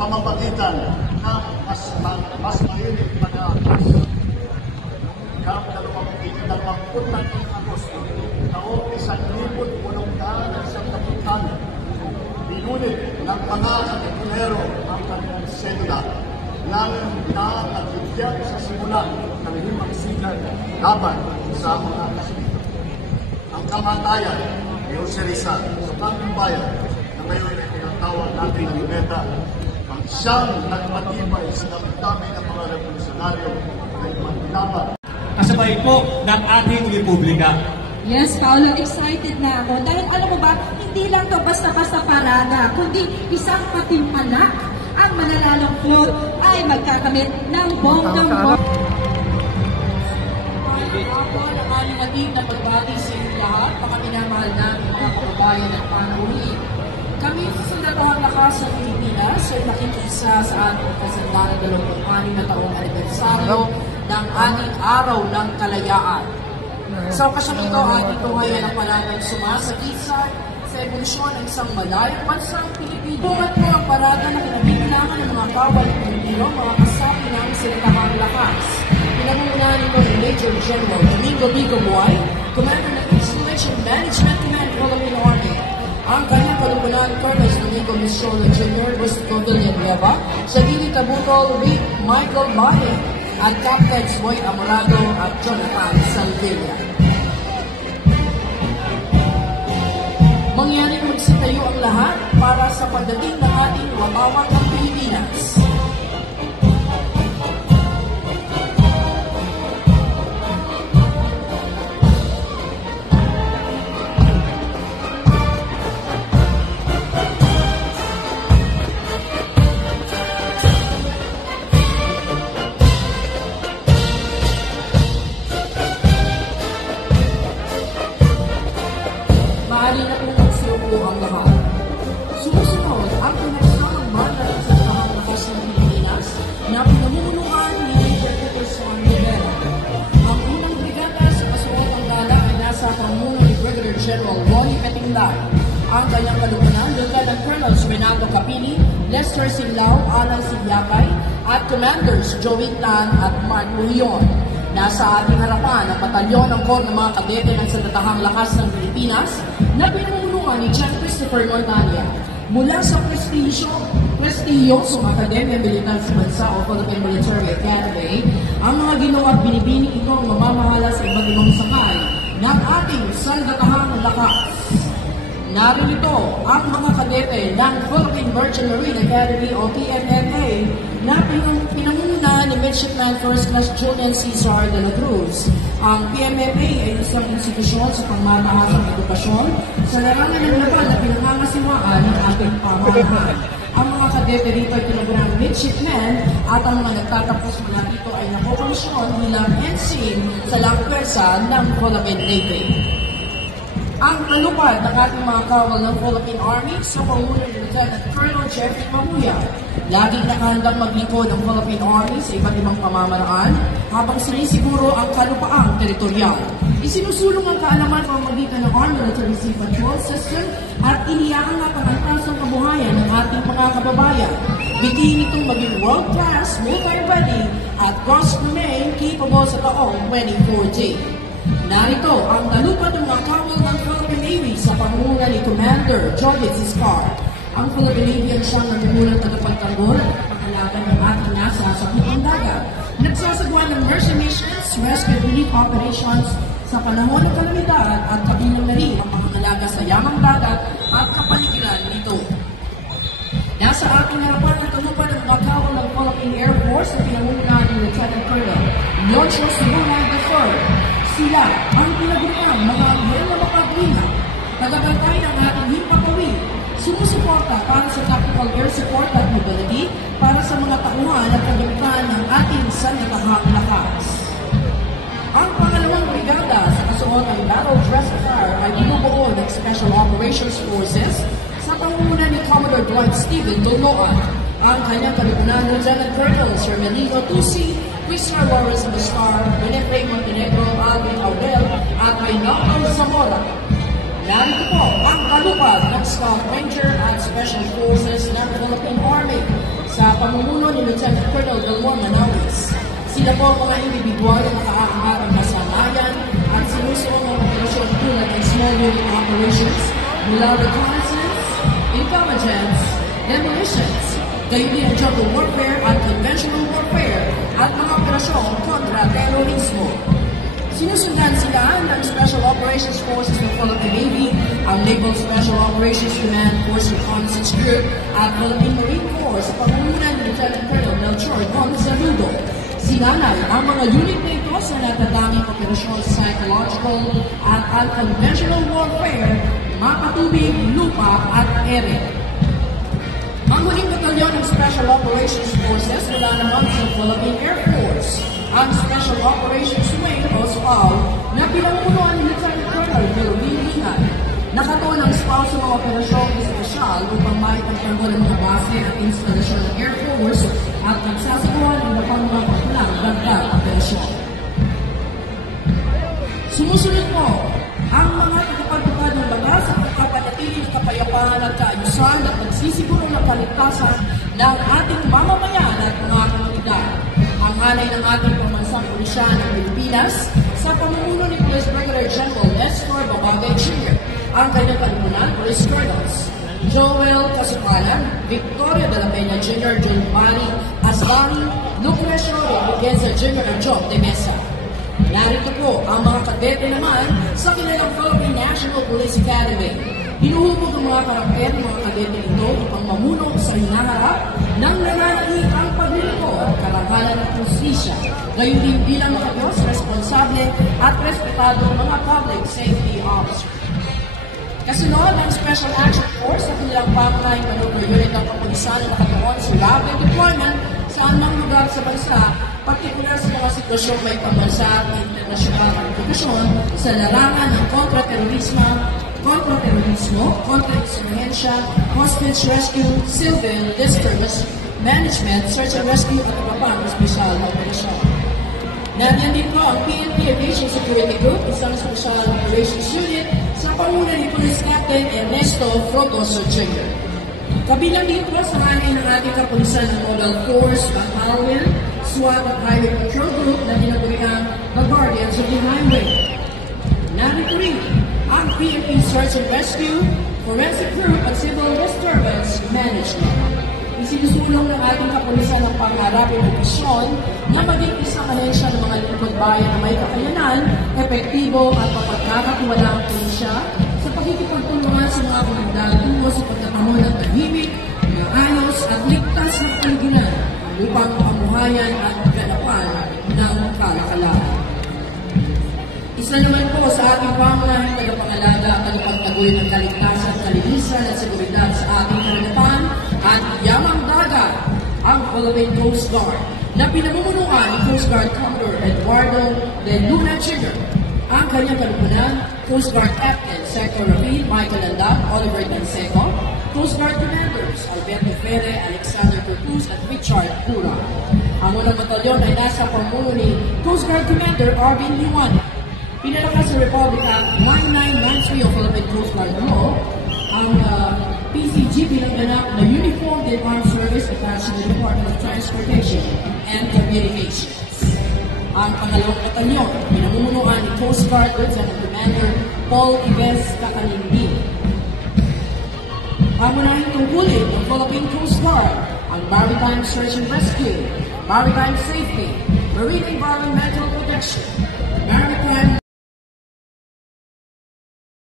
pamamagitan ng mas mainit na ng Agosto, taong 1880, binunit ng mga Katipunero ang kanilang sedula na nagbigyan sa simula ng himagsikan laban sa mga kasunod. Ang kamatayan ni Jose Rizal sa Bagong Bayan na ngayon ay tinatawag natin ng Luneta, ang siyang nagpatibay sa dami ng mga revolusyonaryo ay maglaban kasabay po ng ating Republika. Yes, Paolo, excited na ako. Dahil alam mo ba, hindi lang to basta-basta parada, kundi isang patimpalak. Ang mananalang float ay magkakamit ng bonggang-bong. Ako ang aming ating na pagbati sa inyo lahat, mga minamahal namin mga kababayan at panuhin. Kami sa Sandatahang Lakas ng Pilipinas ay makikisa sa ating kasandaran 26 na taong anibersaryo ng ating Araw ng Kalayaan. Sa okasyon ito, ating tunghayan ang palagang sumasagisa sa evolusyon ng isang malayong bansang Pilipino. Bungat po ang parada na kinabibilangan ng mga kawal Pilipino, mga kasapi ng Sandatahang Lakas. Pinangungunahan nito ni Major General Domingo Bigo Buay, Commander ng Installation Management Command Philippine Army. Ang kanyang kalumpunan, Colonel Domingo Mistrolo Jr., Gusto Villanueva, Sabili Tabutol, Rick Michael Baye, at Captains Boy Amorado at Jonathan Salvilla. Mangyaring magsitayo ang lahat para sa pagdating ng ating watawat ng Pilipinas. Maaari na kung magsiupo ang lahat. Sumusunod ang koneksyon ng banda ng Sandatahang Lakas ng Pilipinas na pinamumunuan ni Major Peterson Rivera. Ang unang brigada sa kasuotang gala ay nasa pamuno ni Brigadier General Ronnie Petinglay. Ang kanyang kalumpunan, Lieutenant Colonels Renato Capini, Lester Singlao, Alan Sigyakay, at Commanders Joey Tan at Mark Muhion. Nasa ating harapan ang batalyon ng Corps ng mga kadete ng Sandatahang Lakas ng Pilipinas na pinamumunuan ni Chief Christopher Montania. Mula sa prestiyosong Akademya Militar sa Bansa o Philippine Military Academy, ang mga ginawa at binibini ito ang mamamahala sa iba't ibang sakay ng ating Sandatahang Lakas. Narito ang mga kadete ng Philippine Merchant Marine Academy o PMMA na pinamumunan ni Midshipman First Class Julian Cesar de la Cruz. Ang PMMA ay isang institusyon sa pangmatahasang edukasyon sa larangan ng laban na pinangangasiwaan ng ating pamamahan. Ang mga kadete dito ay pinagunang midshipmen at ang mga nagtatapos mula dito ay nakokomsyon bilang ensign sa langpwersa ng Philippine Navy. Ang kalupad ng ating mga kawal ng Philippine Army sa pangulo ni Lieutenant Colonel Jeffrey Mahuya. Laging nakahandang maglingkod ng Philippine Army sa iba't ibang pamamaraan habang sinisiguro ang kalupaang teritorial. Isinusulong ang kaalaman pamamagitan ng Armed Military Sea Patrol System at iniyaang ang pangantasang kabuhayan ng ating mga kababayan. Bitiin itong maging world-class, multi-ready at cross-remain capable sa taong 2014. Narito ang talupad ng mga kawal ng Philippine Navy sa pangunguna ni Commander Jorge Ciscar. Ang Philippine Navy ang siyang nagmulang tagapagtanggol at pangalagan ng ating nasa sa pitong dagat. Nagsasagawa ng mercy missions, rescue and relief operations sa panahon ng kalamidad at kabilang na rin ang pangangalaga sa yamang dagat at kapaligiran nito. Nasa ating harapan ang talupad ng mga kawal ng Philippine Air Force na pinangungunahan ni Lieutenant Colonel Leoncio Subunay III. Sila ang pinagunang mga anghel na makaglina, tagabantay ng ating himpapawid, sumusuporta para sa tactical air support at mobility para sa mga tauhan at kagamitan ng ating Sandatahang Lakas. Ang pangalawang brigada sa kasuotang Battle Dress Attire ay binubuo ng Special Operations Forces sa pangunguna ni Commodore Dwight Stephen Dolnoan. Ang kanyang kalipunan, Lieutenant Colonel Sermelino Tusi, Christopher Lawrence Bastar, Winifred Montenegro, Alvin Aurel, at Reynaldo Zamora. Narito po ang kalupad ng Scout Ranger at Special Forces ng Philippine Army. Sa sa pamumuno ni Lieutenant Colonel Delmore Manawis. Sila po ang mga individual na nakaaangat ang kasamayan at sinusuong ang operasyon tulad ng small unit operations mula reconnaissance, intelligence, demolitions, gayon din ang jungle warfare at conventional warfare at mga operasyon kontra terorismo. Sinusundan sila ng Special Operations Forces ng Philippine Navy, ang Naval Special Operations Command Force Reconnaissance Group at Philippine Marine Corps sa pangunguna ni Lieutenant Colonel Melchor Gonzaludo. Sinalay ang mga unit na ito sa natadaming operasyon sa psychological at unconventional warfare, mapatubig, lupa at ere. Ang huling batalyon ng Special Operations Forces mula naman sa Philippine Air Force, ang Special Operations Wing o SPAW na pinamumunuan ni Lieutenant Colonel Philippine Lingan. Nakatuon ang SPAW sa mga operasyong espesyal upang maitagtanggol ang mga base at instalasyon ng Air Force at nagsasagawa ng mga pakulang dagdag operasyon. Sumusunod po ang mga tagapagtupad ng batas at pagpapanatiling kapayapaan at kaayusan at nagsisiguro ng kaligtasan ng ating mamamayan at mga komunidad. Ang hanay ng ating pamansang pulisya ng Pilipinas sa pamumuno ni Police Brigadier General Nestor Babagay Jr., ang kanyang kalimunan, Police Colonels Joel Casucalan, Victoria de la Peña Jr., John Mari Asbari, Lucrecio Rodriguez Jr. at John de Mesa. Narito po ang mga kadete naman sa kanilang Philippine National Police Academy. Hinuhubog ang mga karakter ng mga kadete ito upang mamuno sa hinaharap ng nananalikang paglilingkod, karangalan at justisya, gayon din bilang mga Diyos responsable at respetadong mga public safety officers. Kasunod ng Special Action Force sa kanilang pangunahing maneuver unit ng kapulisan na nakatuon sa rapid deployment sa anumang lugar sa bansa, partikular sa mga sitwasyong may pambansa at internasyonal implikasyon sa larangan ng kontraterorismo, kontra-insurhensya, hostage rescue, civil disturbance management, search and rescue at iba pang espesyal na operasyon. Nandiyan din po ang PNP Aviation Security Group, isang special operations unit sa panguna ni Police Captain Ernesto Frogoso Jr. Kabilang dito sa hanay ng ating kapulisan ng Model Force, Battalion, SWAT at Highway Patrol Group na tinaguriang the Guardians of the Highway. Narito rin ang PNP Search and Rescue, Forensic Group at Civil Disturbance Management. Isinusulong ng ating kapulisan ng pangarap at opisyon na maging isang ahensya ng mga lingkod bayan na may kakayanan, epektibo at mapagkakatiwalaang pulisya sa pagkikipagtulungan sa mga komunidad tungo sa pagtatamon ng tahimik, maayos at ligtas na paligiran upang pamumuhayan at kaganapan ng kalakalan. Isa naman po sa ating pangunahing tagapangalaga at tagapagtaguy ng kaligtasan, kalinisan at seguridad sa ating karanapan at yamang dagat, ang Philippine Coast Guard na pinamumunuan ni Coast Guard Commodore Eduardo de Luna Jr. Ang kanyang kalimunan, Coast Guard Captain Sector Rafi Michael Andak, Oliver Danseco, Coast Guard Commanders Alberto Ferre, Alexander Cortuz at Richard Pura. Ang unang batalyon ay nasa pamuno ni Coast Guard Commander Arvin Liwan. Pinalakas sa Republic Act 1993 of Philippine Coast Guard Law, ang PCG pinanganap na Uniformed and Armed Service attached to the Department of Transportation and Communications. Ang pangalawang batalyon, pinamumunuan ni Coast Guard Lieutenant Commander Paul Ives Kakalindi. Pangunahing tungkulin ng Philippine Coast Guard, ang Maritime Search and Rescue, Maritime Safety, Marine Environmental Protection,